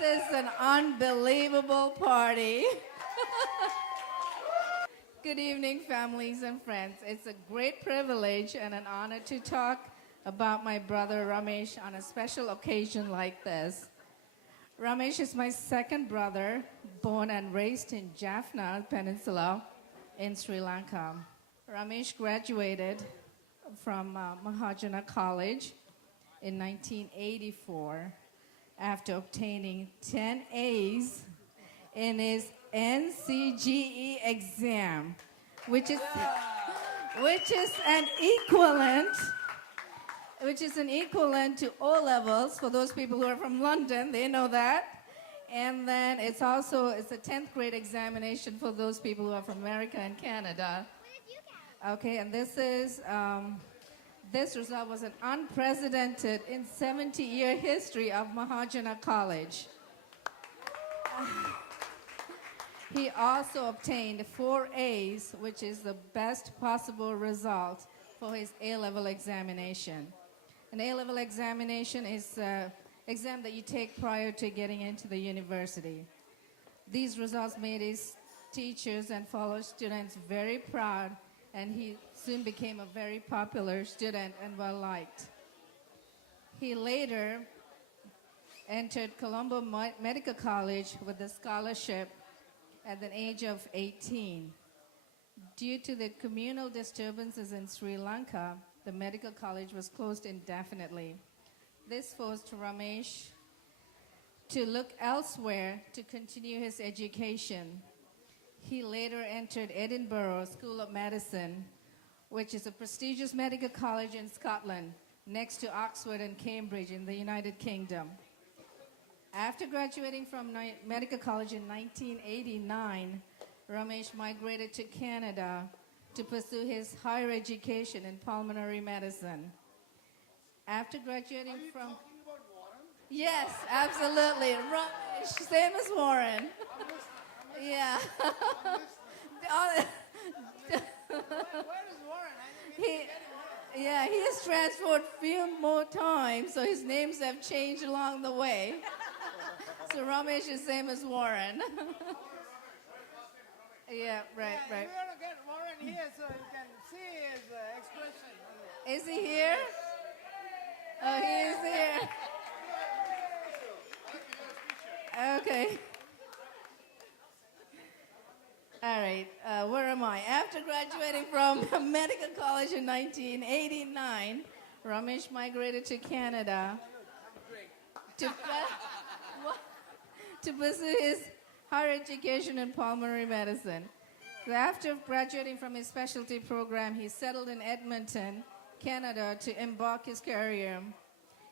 is an unbelievable party. Good evening, families and friends. It's a great privilege and an honor to talk about my brother Ramesh on a special occasion like this. Ramesh is my second brother, born and raised in Jaffna Peninsula in Sri Lanka. Ramesh graduated from Mahajana College in 1984 after obtaining 10 A's in his NCGE exam, which is an equivalent to O levels for those people who are from London. They know that. And then it's a 10th grade examination for those people who are from America and Canada. Okay, and this result was an unprecedented in 70-year history of Mahajana College. He also obtained 4 A's, which is the best possible result for his A-level examination. An A-level examination is an exam that you take prior to getting into the university. These results made his teachers and fellow students very proud, and he soon became a very popular student and well-liked. He later entered Colombo Medical College with a scholarship at the age of 18. Due to the communal disturbances in Sri Lanka, the medical college was closed indefinitely. This forced Ramesh to look elsewhere to continue his education. He later entered Edinburgh School of Medicine, which is a prestigious medical college in Scotland, next to Oxford and Cambridge in the United Kingdom. After graduating from medical college in 1989, Ramesh migrated to Canada to pursue his higher education in pulmonary medicine. After graduating from... talking about Warren? Yes, absolutely. Ramesh, same as Warren. Yeah. Where is Warren? He has transferred few more times, so his names have changed along the way. So Ramesh is same as Warren. Yeah, right. We're going to get Warren here so you can see his expression. Is he here? Oh, he is here. Okay. All right, where am I? After graduating from medical college in 1989, Ramesh migrated to Canada to pursue his higher education in pulmonary medicine. So after graduating from his specialty program, he settled in Edmonton, Canada, to embark his career.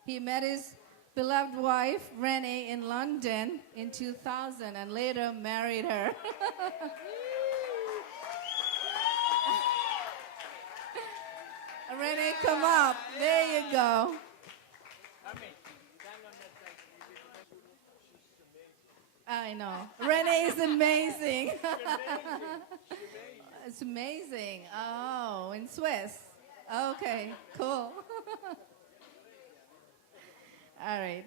He met his beloved wife, Renee, in London in 2000 and later married her. Renee, come up. There you go. I know. Renee is amazing. It's amazing. Oh, in Swiss. Okay, cool. All right.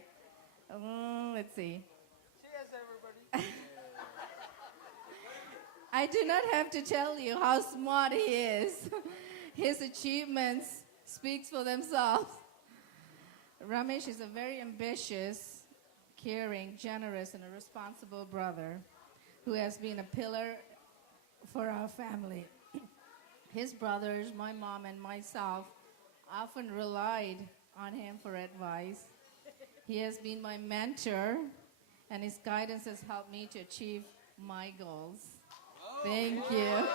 Let's see. Cheers, everybody. I do not have to tell you how smart he is. His achievements speak for themselves. Ramesh is a very ambitious, caring, generous, and a responsible brother who has been a pillar for our family. His brothers, my mom, and myself often relied on him for advice. He has been my mentor, and his guidance has helped me to achieve my goals. Thank you.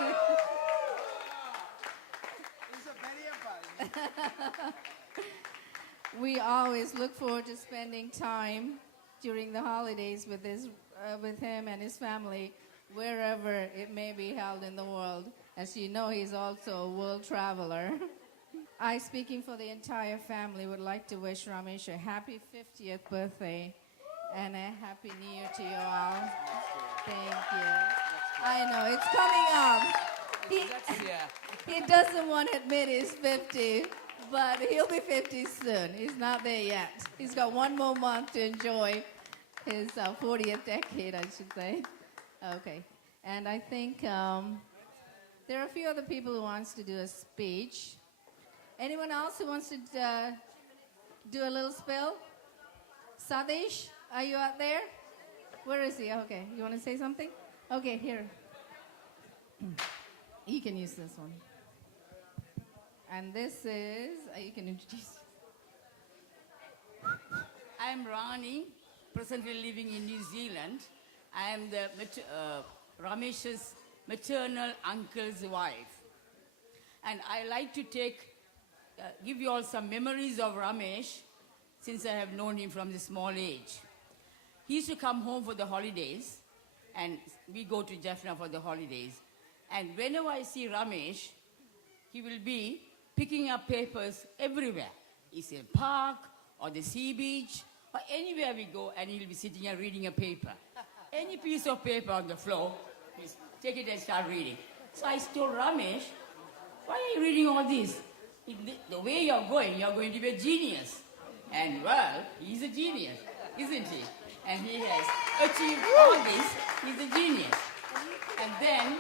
We always look forward to spending time during the holidays with him and his family, wherever it may be held in the world. As you know, he's also a world traveler. I, speaking for the entire family, would like to wish Ramesh a happy 50th birthday and a happy New Year to you all. Thank you. I know, it's coming up. He doesn't want to admit he's 50, but he'll be 50 soon. He's not there yet. He's got one more month to enjoy his 40th decade, I should say. Okay. And I think there are a few other people who wants to do a speech. Anyone else who wants to do a little spill? Sadish, are you out there? Where is he? Okay. You want to say something? Okay, here. You can use this one. And this is, you can introduce. I'm Rani, presently living in New Zealand. I am the Ramesh's maternal uncle's wife. And I like to give you all some memories of Ramesh since I have known him from the small age. He used to come home for the holidays, and we go to Jaffna for the holidays. And whenever I see Ramesh, he will be picking up papers everywhere. He's in a park or the sea beach or anywhere we go, and he'll be sitting and reading a paper. Any piece of paper on the floor, he'll take it and start reading. So I told Ramesh, why are you reading all this? The way you're going to be a genius. And well, he's a genius, isn't he? And he has achieved all this. He's a genius. And then,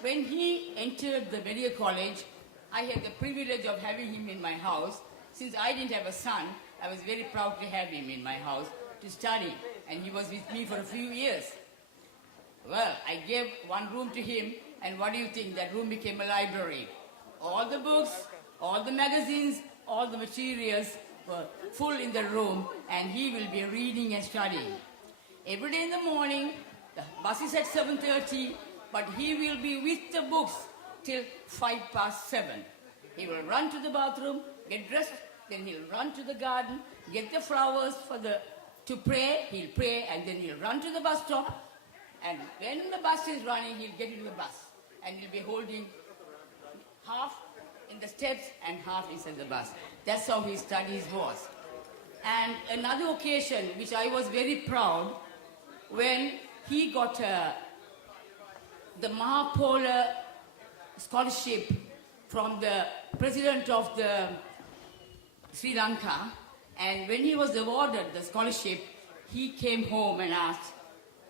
when he entered the medical college, I had the privilege of having him in my house. Since I didn't have a son, I was very proud to have him in my house to study. And he was with me for a few years. Well, I gave one room to him, and what do you think? That room became a library. All the books, all the magazines, all the materials were full in the room, and he will be reading and studying. Every day in the morning, the bus is at 7:30, but he will be with the books till 7:05. He will run to the bathroom, get dressed, then he'll run to the garden, get the flowers to pray, he'll pray, and then he'll run to the bus stop, and when the bus is running, he'll get into the bus, and he'll be holding half in the steps and half inside the bus. That's how his studies was. And another occasion, which I was very proud, when he got the Mahapola scholarship from the president of the Sri Lanka, and when he was awarded the scholarship, he came home and asked,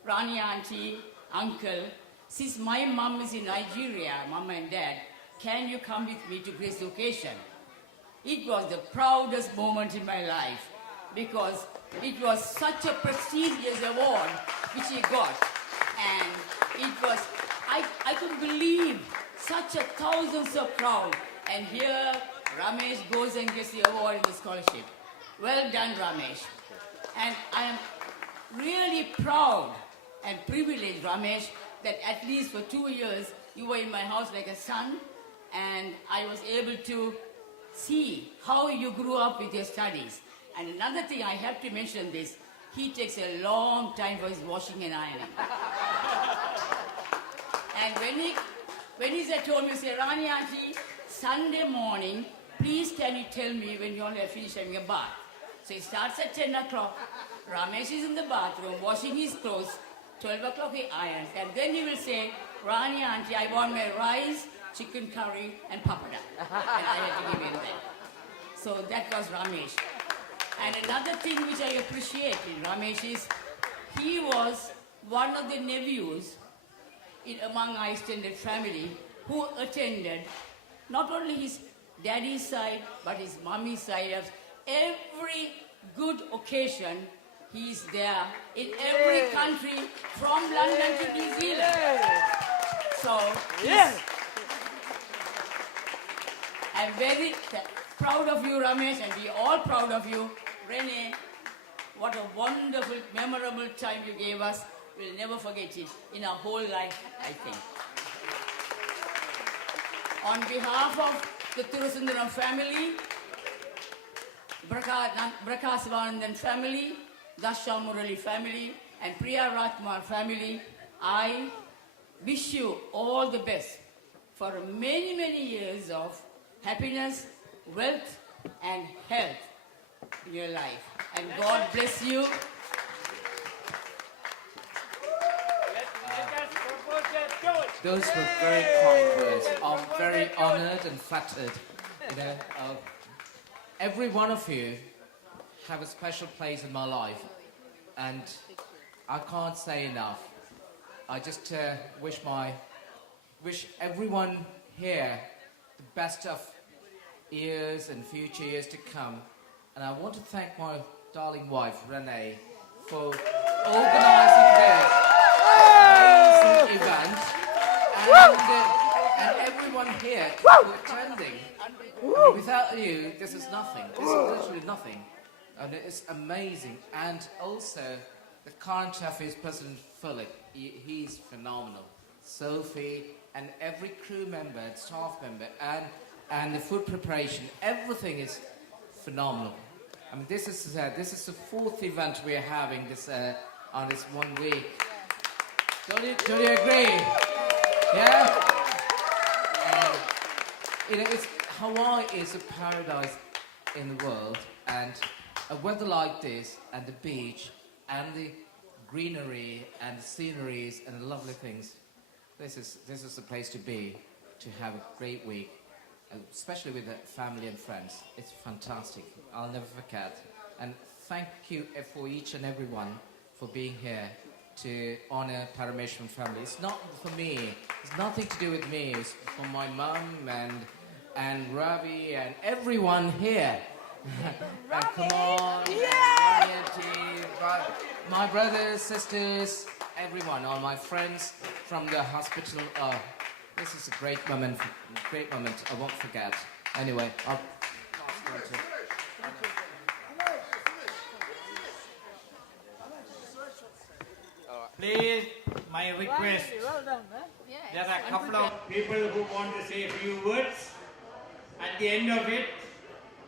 Rani auntie, uncle, since my mom is in Nigeria, mom and dad, can you come with me to grace the occasion? It was the proudest moment in my life because it was such a prestigious award which he got. And it was, I couldn't believe such a thousands of crowd. And here Ramesh goes and gets the award and the scholarship. Well done, Ramesh. And I am really proud and privileged, Ramesh, that at least for 2 years you were in my house like a son, and I was able to see how you grew up with your studies. And another thing, I have to mention this, he takes a long time for his washing and ironing. And when he's at home, you say, Rani auntie, Sunday morning, please can you tell me when you all have finished having a bath? So he starts at 10 o'clock, Ramesh is in the bathroom washing his clothes, 12 o'clock he irons, and then he will say, Rani auntie, I want my rice, chicken curry, and papada. And I had to give him that. So that was Ramesh. And another thing which I appreciate in Ramesh is, he was one of the nephews among our extended family who attended not only his daddy's side, but his mommy's side. Of every good occasion, he's there in every country from London to New Zealand. So I'm very proud of you, Ramesh, and we are all proud of you. Rene, what a wonderful, memorable time you gave us. We'll never forget it in our whole life, I think. On behalf of the Thirusundaram family, Brakasvanandan family, Dasha Murali family, and Priya Ratmar family, I wish you all the best for many, many years of happiness, wealth, and health in your life. And God bless you. Those were very kind words. I'm very honored and flattered. Every one of you have a special place in my life. and I can't say enough. I just wish everyone here the best of years and future years to come. And I want to thank my darling wife, Renee, for organising this amazing event, and everyone here for attending. I mean, without you, this is nothing. This is literally nothing. And it's amazing. And also, the current chef is President Philip. He's phenomenal. Sophie and every crew member, staff member, and the food preparation, everything is phenomenal. I mean, this is the fourth event we are having this on this 1 week. Don't you agree? Yeah. Hawaii is a paradise in the world, and a weather like this, and the beach, and the greenery, and the sceneries, and the lovely things. This is the place to be, to have a great week, especially with the family and friends. It's fantastic. I'll never forget. And thank you for each and everyone for being here to honor Parameshwaran family. It's not for me. It's nothing to do with me. It's for my mum and Ravi and everyone here. Come on. My brothers, sisters, everyone, all my friends from the hospital. This is a great moment. I won't forget. Anyway, I'll pass it on to... Please, my request. Well done, huh? There are a couple of people who want to say a few words. At the end of it,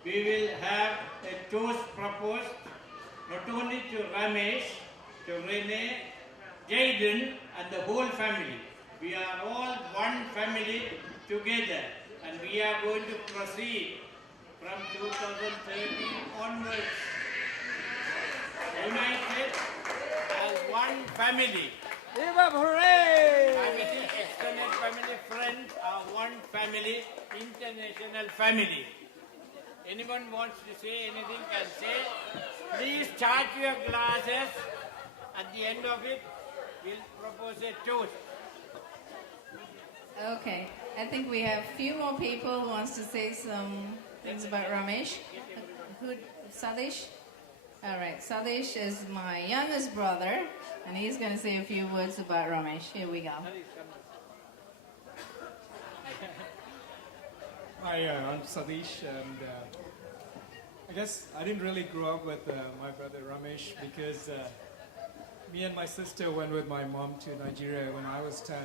we will have a toast proposed, not only to Ramesh, to Renee, Jaden, and the whole family. We are all one family together, and we are going to proceed from 2013 onwards. United as one family. Give up, hooray! Family, extended family, friends are one family, international family. Anyone wants to say anything can say. Please charge your glasses. At the end of it, we'll propose a toast. Okay, I think we have a few more people who wants to say some things about Ramesh. Who, Sadish? All right, Sadish is my youngest brother, and he's going to say a few words about Ramesh. Here we go. Hi, I'm Sadish, and I guess I didn't really grow up with my brother Ramesh because me and my sister went with my mom to Nigeria when I was 10.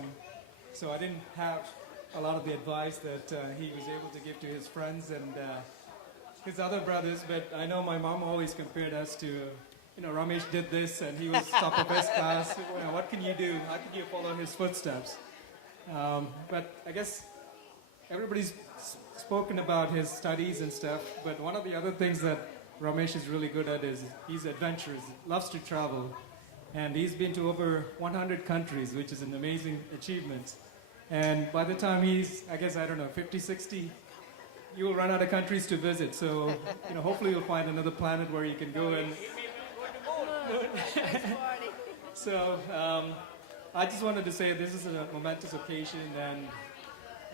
So I didn't have a lot of the advice that he was able to give to his friends and his other brothers. But I know my mom always compared us to, Ramesh did this and he was top of his class. What can you do? How can you follow his footsteps? But I guess everybody's spoken about his studies and stuff. But one of the other things that Ramesh is really good at is he's adventurous, loves to travel. And he's been to over 100 countries, which is an amazing achievement. And by the time he's, 50, 60, you will run out of countries to visit. So, hopefully you'll find another planet where you can go and... So, I just wanted to say this is a momentous occasion, and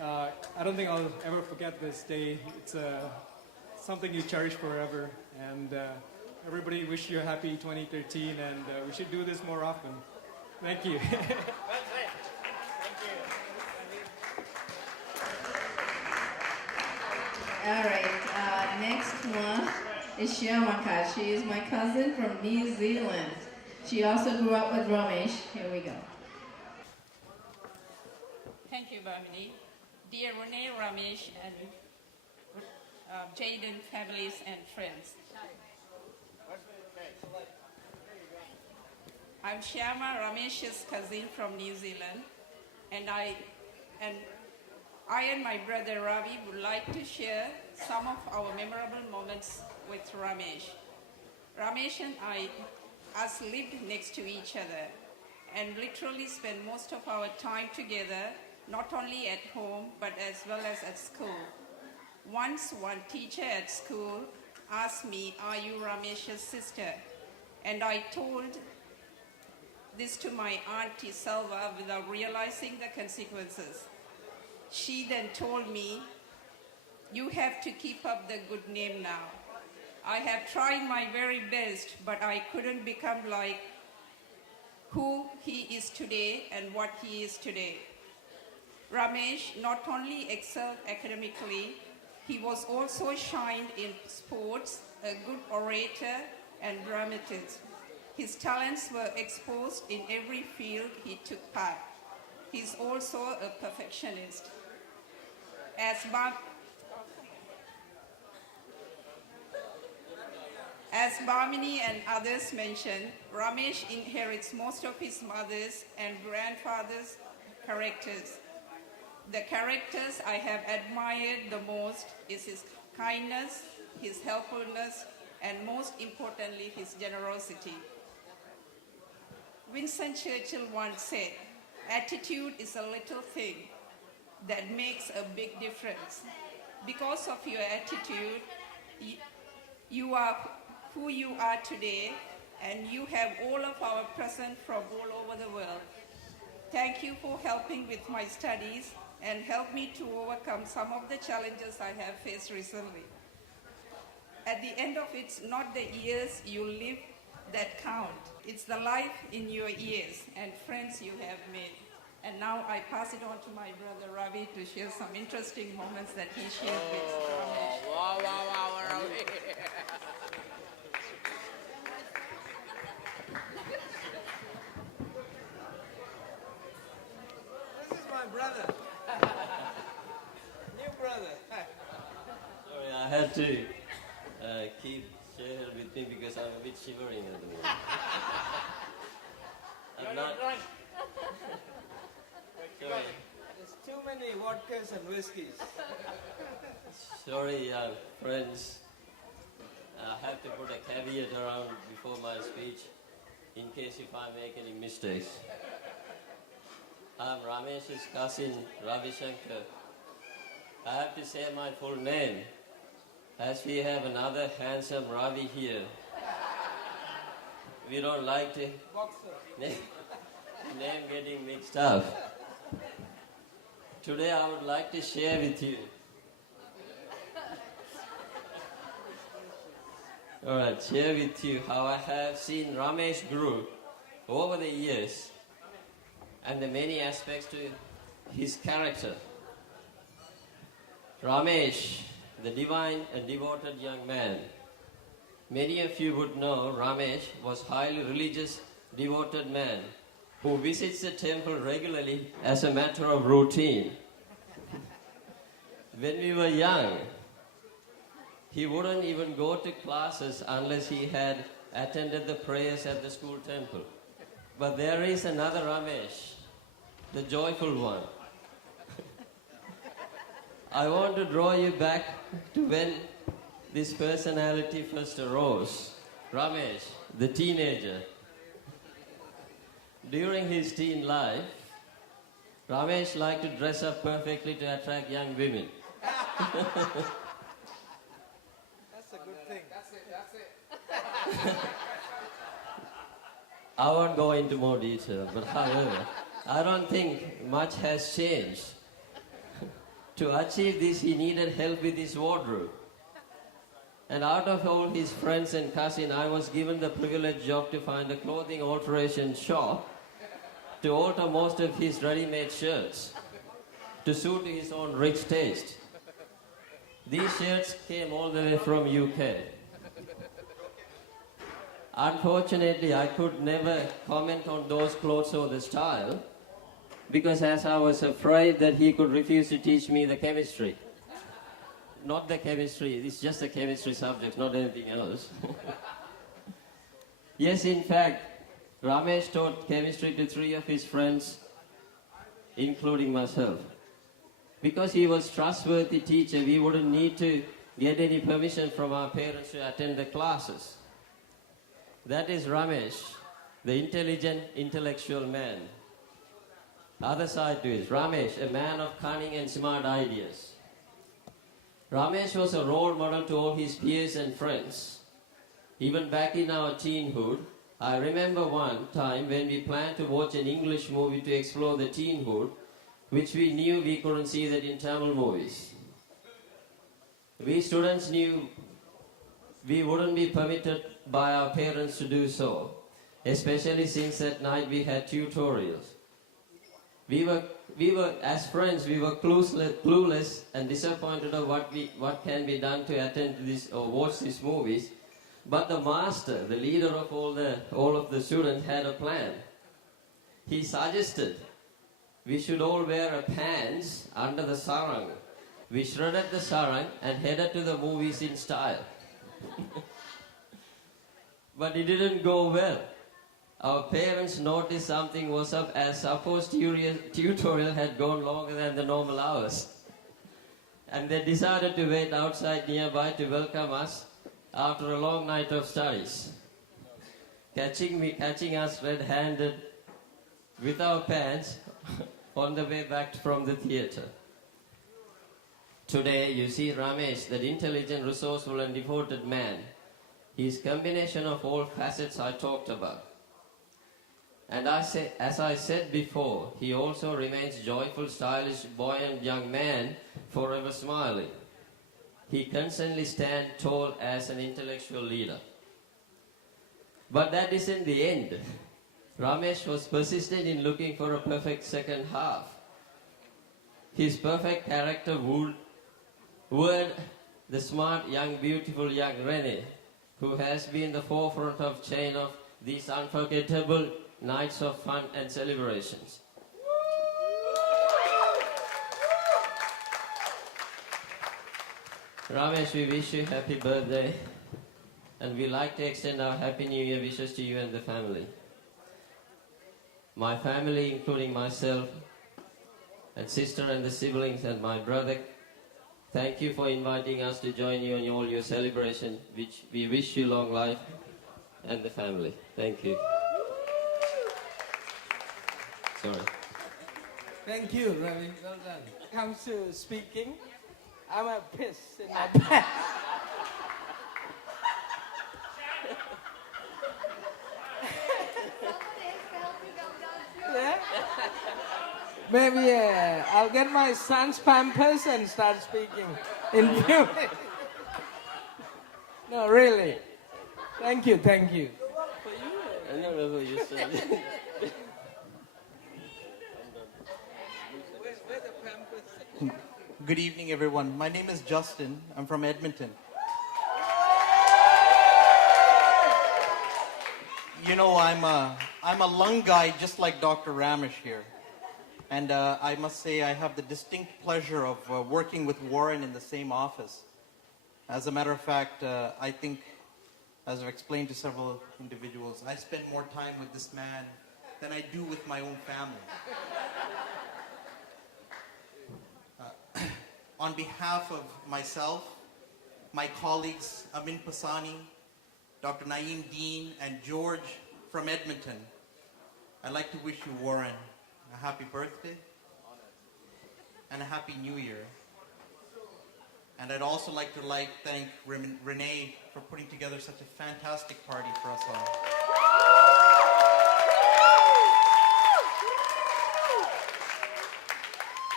I don't think I'll ever forget this day. It's something you cherish forever. And everybody wish you a happy 2013, and we should do this more often. Thank you. All right, next one is Shyamaka. She is my cousin from New Zealand. She also grew up with Ramesh. Here we go. Thank you, Bhavini. Dear Renee, Ramesh, and Jaden families and friends. I'm Shyama, Ramesh's cousin from New Zealand, and I and my brother Ravi would like to share some of our memorable moments with Ramesh. Ramesh and us lived next to each other and literally spent most of our time together, not only at home, but as well as at school. Once one teacher at school asked me, "Are you Ramesh's sister?" And I told this to my auntie Selva without realizing the consequences. She then told me, "You have to keep up the good name now. I have tried my very best, but I couldn't become like who he is today and what he is today." Ramesh not only excelled academically, he was also shined in sports, a good orator and dramatist. His talents were exposed in every field he took part. He's also a perfectionist. As Bhamini and others mentioned, Ramesh inherits most of his mother's and grandfather's characters. The characters I have admired the most is his kindness, his helpfulness, and most importantly, his generosity. Winston Churchill once said, "Attitude is a little thing that makes a big difference." Because of your attitude, you are who you are today, and you have all of our present from all over the world. Thank you for helping with my studies and help me to overcome some of the challenges I have faced recently. At the end of it, it's not the years you live that count. It's the life in your years and friends you have made. And now I pass it on to my brother Ravi to share some interesting moments that he shared with Ramesh. Wow, Ravi. This is my brother. New brother. Sorry, I had to keep Shahil with me because I'm a bit shivering at the moment. I'm not. Sorry. There's too many vodkas and whiskeys. Sorry, friends. I have to put a caveat around before my speech in case if I make any mistakes. I'm Ramesh's cousin, Ravi Shankar. I have to say my full name, as we have another handsome Ravi here. We don't like to name getting mixed up. Today I would like to share with you. Alright, share with you how I have seen Ramesh grow over the years and the many aspects to his character. Ramesh, the divine and devoted young man. Many of you would know Ramesh was highly religious, devoted man who visits the temple regularly as a matter of routine. When we were young, he wouldn't even go to classes unless he had attended the prayers at the school temple. But there is another Ramesh, the joyful one. I want to draw you back to when this personality first arose. Ramesh, the teenager. During his teen life, Ramesh liked to dress up perfectly to attract young women. That's a good thing. That's it. I won't go into more detail, but however, I don't think much has changed. To achieve this, he needed help with his wardrobe. And out of all his friends and cousins, I was given the privileged job to find a clothing alteration shop to alter most of his ready-made shirts to suit his own rich taste. These shirts came all the way from UK. Unfortunately, I could never comment on those clothes or the style because as I was afraid that he could refuse to teach me the chemistry. Not the chemistry, it's just the chemistry subject, not anything else. Yes, in fact, Ramesh taught chemistry to 3 of his friends, including myself. Because he was a trustworthy teacher, we wouldn't need to get any permission from our parents to attend the classes. That is Ramesh, the intelligent, intellectual man. Other side to it, Ramesh, a man of cunning and smart ideas. Ramesh was a role model to all his peers and friends. Even back in our teenhood, I remember one time when we planned to watch an English movie to explore the teenhood, which we knew we couldn't see that in Tamil movies. We students knew we wouldn't be permitted by our parents to do so, especially since that night we had tutorials. We were as friends, we were clueless and disappointed of what can be done to attend to this or watch these movies. But the master, the leader of all of the students, had a plan. He suggested we should all wear a pants under the sarang. We shredded the sarang and headed to the movies in style. But it didn't go well. Our parents noticed something was up as supposed tutorial had gone longer than the normal hours. And they decided to wait outside nearby to welcome us after a long night of studies. Catching us red-handed with our pants on the way back from the theater. Today you see Ramesh, that intelligent, resourceful and devoted man. His combination of all facets I talked about. And as I said before, he also remains joyful, stylish, buoyant young man, forever smiling. He constantly stands tall as an intellectual leader. But that isn't the end. Ramesh was persistent in looking for a perfect second half. His perfect character wooed the smart, young, beautiful young Rene, who has been the forefront of chain of these unforgettable nights of fun and celebrations. Ramesh, we wish you happy birthday, and we like to extend our Happy New Year wishes to you and the family. My family, including myself and sister and the siblings and my brother, thank you for inviting us to join you in all your celebration, which we wish you long life and the family. Thank you. Sorry. Thank you, Ravi. Well done. Comes to speaking, I'm a piss in my pants. Yeah? Maybe I'll get my son's pampers and start speaking in few minutes. No, really. Thank you, thank you. For you? I don't know who you said. Where the pampers? Good evening, everyone. My name is Justin. I'm from Edmonton. You know, I'm a lung guy just like Dr. Ramesh here. And I must say I have the distinct pleasure of working with Warren in the same office. As a matter of fact, I think, as I've explained to several individuals, I spend more time with this man than I do with my own family. On behalf of myself, my colleagues Amin Pasani, Dr. Naeem Dean, and George from Edmonton, I'd like to wish you, Warren, a happy birthday and a happy new year. And I'd also like to thank Renee for putting together such a fantastic party for us all.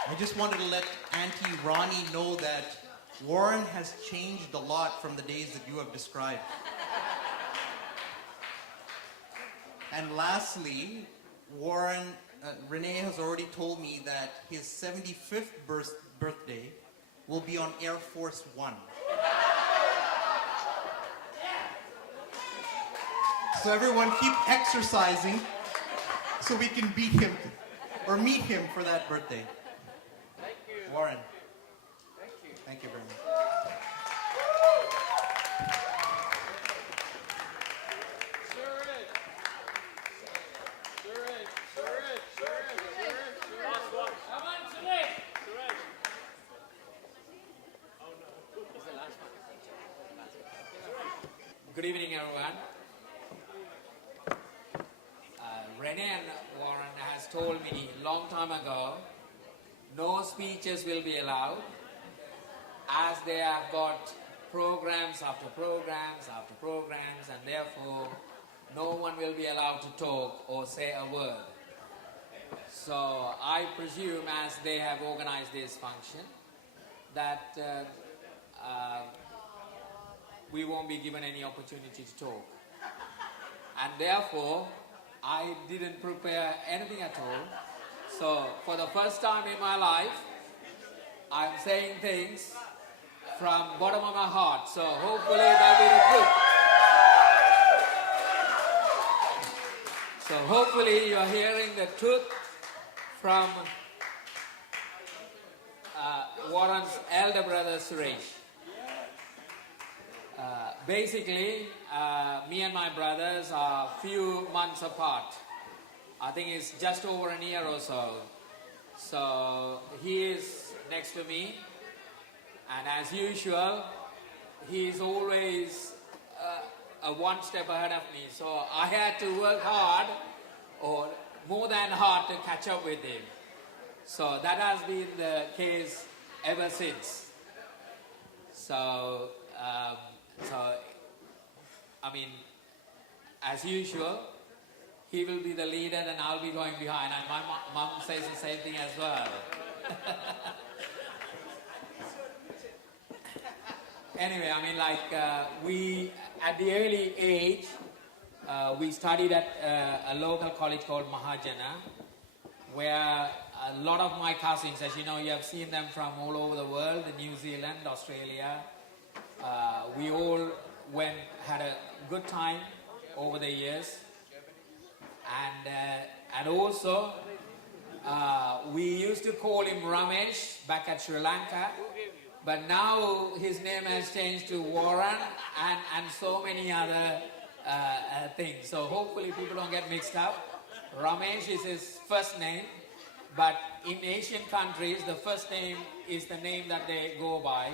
I just wanted to let Auntie Ronnie know that Warren has changed a lot from the days that you have described. And lastly, Renee has already told me that his 75th birthday will be on Air Force One. So everyone keep exercising so we can beat him or meet him for that birthday. Thank you. Warren. Thank you. Thank you very much. Good evening, everyone. Renee and Warren has told me a long time ago, no speeches will be allowed, as they have got programs after programs after programs, and therefore no one will be allowed to talk or say a word. So I presume, as they have organized this function, that we won't be given any opportunity to talk. And therefore, I didn't prepare anything at all. So for the first time in my life, I'm saying things from bottom of my heart. So hopefully that'll be the truth. So hopefully you're hearing the truth from Warren's elder brother Suresh. Basically, me and my brothers are few months apart. I think it's just over a year or so. So he is next to me, and as usual, he is always one step ahead of me. So I had to work hard, or more than hard, to catch up with him. So that has been the case ever since. So, I mean, as usual, he will be the leader and I'll be going behind. And my mom says the same thing as well. Anyway, I mean, like, we, at the early age, we studied at a local college called Mahajana, where a lot of my cousins, as you know, you have seen them from all over the world, New Zealand, Australia. We all had a good time over the years. And also, we used to call him Ramesh back at Sri Lanka. But now his name has changed to Warren and so many other things. So hopefully people don't get mixed up. Ramesh is his first name, but in Asian countries, the first name is the name that they go by,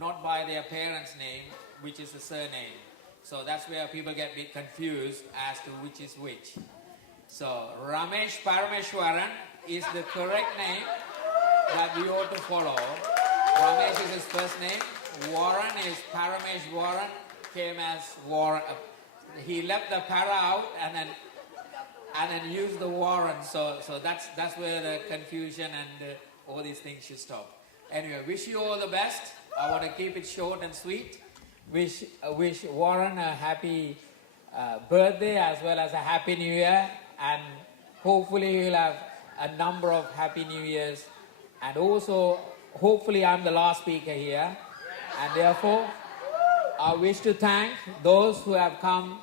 not by their parents' name, which is the surname. So that's where people get a bit confused as to which is which. So Ramesh Parameshwaran is the correct name that we ought to follow. Ramesh is his first name. Warren is Paramesh Warren, came as Warren. He left the para out and then used the Warren. So that's where the confusion and all these things should stop. Anyway, wish you all the best. I want to keep it short and sweet. Wish Warren a happy birthday as well as a happy New Year, and hopefully he'll have a number of happy New Years. And also, hopefully I'm the last speaker here, and therefore I wish to thank those who have come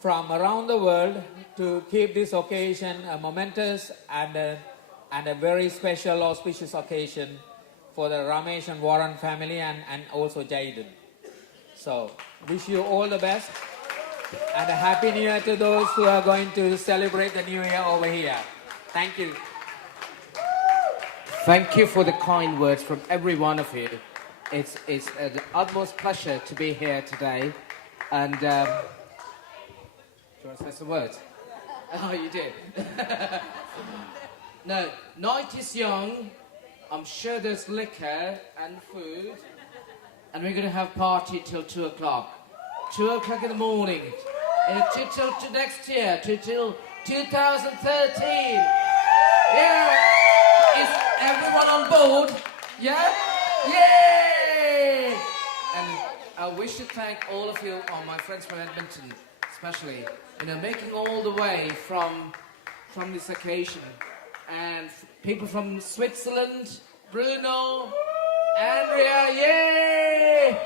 from around the world to keep this occasion a momentous and a very special auspicious occasion for the Ramesh and Warren family and also Jaden. So, wish you all the best and a happy New Year to those who are going to celebrate the New Year over here. Thank you. Thank you for the kind words from every one of you. It's the utmost pleasure to be here today. And do you want to say some words? Oh, you did. No, night is young. I'm sure there's liquor and food. And we're going to have party till 2 o'clock. 2 o'clock in the morning. Till next year, till 2013. Yeah. Is everyone on board? Yeah? Yay! And I wish to thank all of you, my friends from Edmonton, especially, making all the way from this occasion. And people from Switzerland, Bruno, Andrea, yay!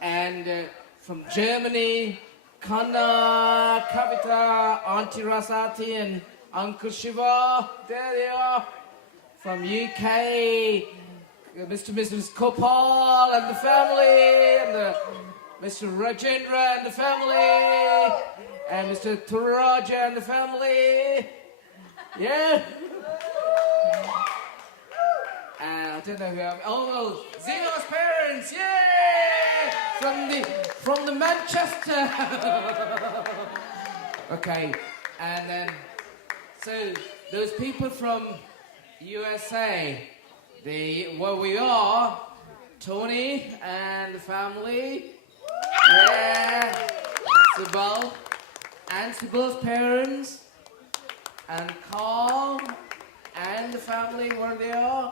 And from Germany, Kanna, Kavita, Auntie Rasati, and Uncle Shiva, there they are. From UK, Mr. and Mrs. Kopal and the family, and Mr. Rajendra and the family, and Mr. Turaja and the family. Yeah? And I don't know who I'm... Oh, Zeno's parents, yay! From the Manchester. Okay, and then... So, those people from USA, where we are, Tony and the family, yeah, Sibel, and Sibel's parents, and Carl, and the family where they are.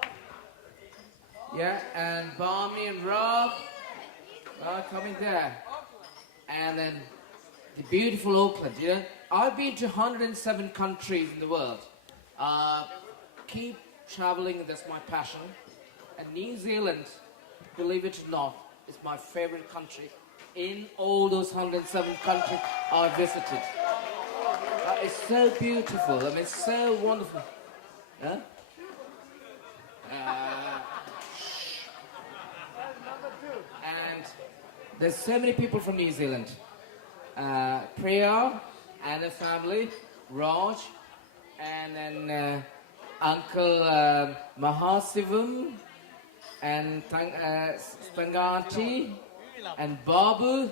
Yeah, and Barney and Rob are coming there. And then the beautiful Auckland, you know. I've been to 107 countries in the world. Keep traveling, that's my passion. And New Zealand, believe it or not, is my favorite country in all those 107 countries I've visited. It's so beautiful, I mean, it's so wonderful. Huh? And there's so many people from New Zealand. Priya and her family, Raj, and then Uncle Mahasivam, and Spanganti, and Babu.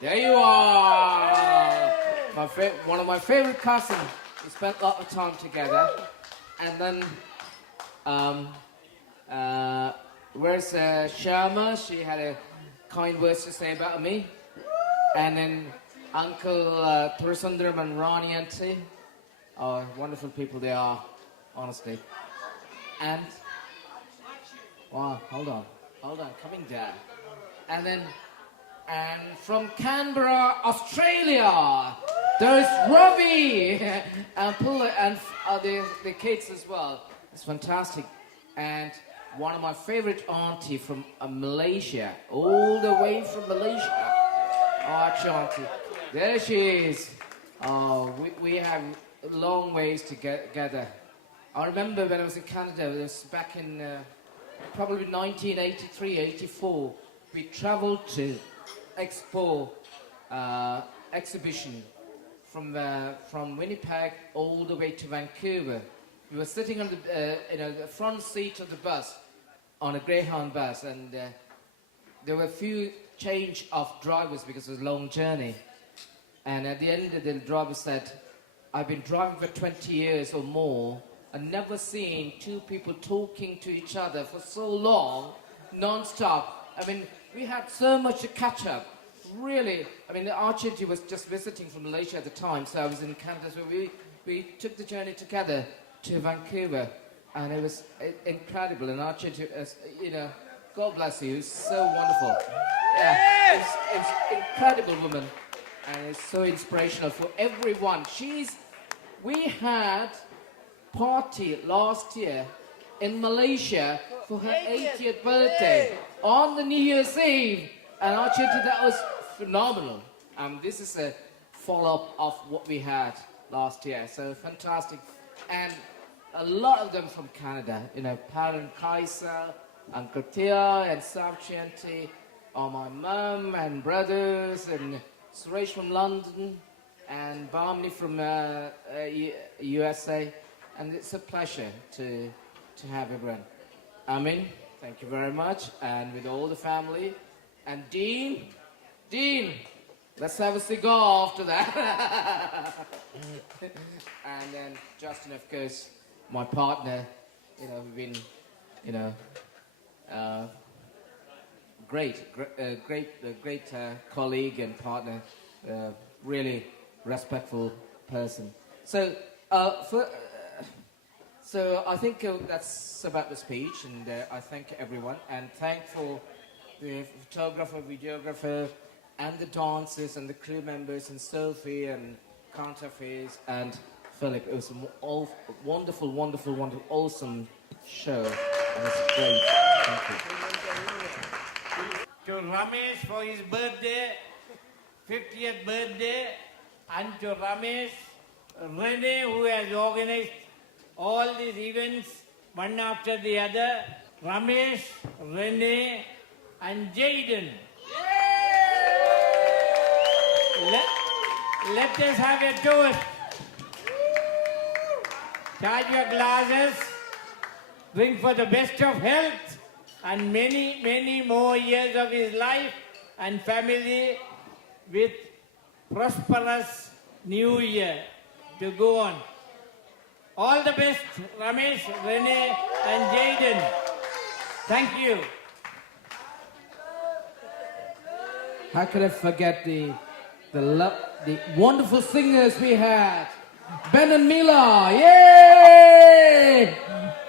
There you are! One of my favorite cousins. We spent a lot of time together. And then, where's Sharma? She had a kind words to say about me. And then Uncle Thurasundaram and Rani Auntie. Oh, wonderful people they are, honestly. And, wow, hold on, coming down. And from Canberra, Australia, there's Robbie and Pula and the kids as well. It's fantastic. And one of my favorite auntie from Malaysia, all the way from Malaysia. Oh, auntie, there she is. Oh, we have long ways to get together. I remember when I was in Canada, it was back in probably 1983, 84. We traveled to Expo exhibition from Winnipeg all the way to Vancouver. We were sitting on the front seat of the bus, on a Greyhound bus, and there were a few change of drivers because it was a long journey. And at the end, the driver said, "I've been driving for 20 years or more and never seen two people talking to each other for so long, non-stop." I mean, we had so much to catch up. Really, I mean, Archie was just visiting from Malaysia at the time, so I was in Canada, so we took the journey together to Vancouver, and it was incredible. And Archie, you know, God bless you, it's so wonderful. Yeah, it's incredible woman, and it's so inspirational for everyone. We had party last year in Malaysia for her 80th birthday on the New Year's Eve, and Archie, that was phenomenal. This is a follow-up of what we had last year, so fantastic. And a lot of them from Canada, you know, Parent Kaiser, Uncle Tia and Savchianti, or my mum and brothers, and Suresh from London, and Barney from USA. And it's a pleasure to have everyone. Amin, thank you very much. And with all the family. And Dean, let's have a cigar after that. And then Justin, of course, my partner, you know, we've been, you know, great colleague and partner, really respectful person. So, so I think that's about the speech, and I thank everyone, and thank for the photographer, videographer, and the dancers, and the crew members, and Sophie, and Counterfeits, and Philip. It was a wonderful, awesome show. It was great. Thank you. To Ramesh for his birthday, 50th birthday, and to Ramesh, Rene, who has organized all these events one after the other, Ramesh, Rene, and Jaden. Let us have a toast. Charge your glasses, drink for the best of health and many, many more years of his life and family with prosperous new year to go on. All the best, Ramesh, Rene, and Jaden. Thank you. How could I forget the the wonderful singers we had. Ben and Mila, yay!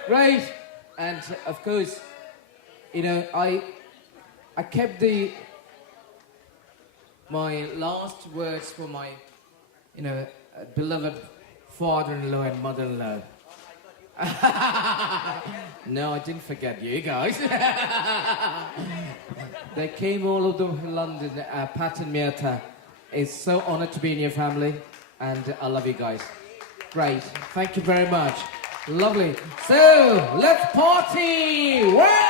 Great. And of course, you know, I kept my last words for my, you know, beloved father-in-law and mother-in-law. No, I didn't forget you guys. They came all over London, Pat and Mirta. It's so honored to be in your family, and I love you guys. Great, thank you very much. Lovely. So, let's party! Wow!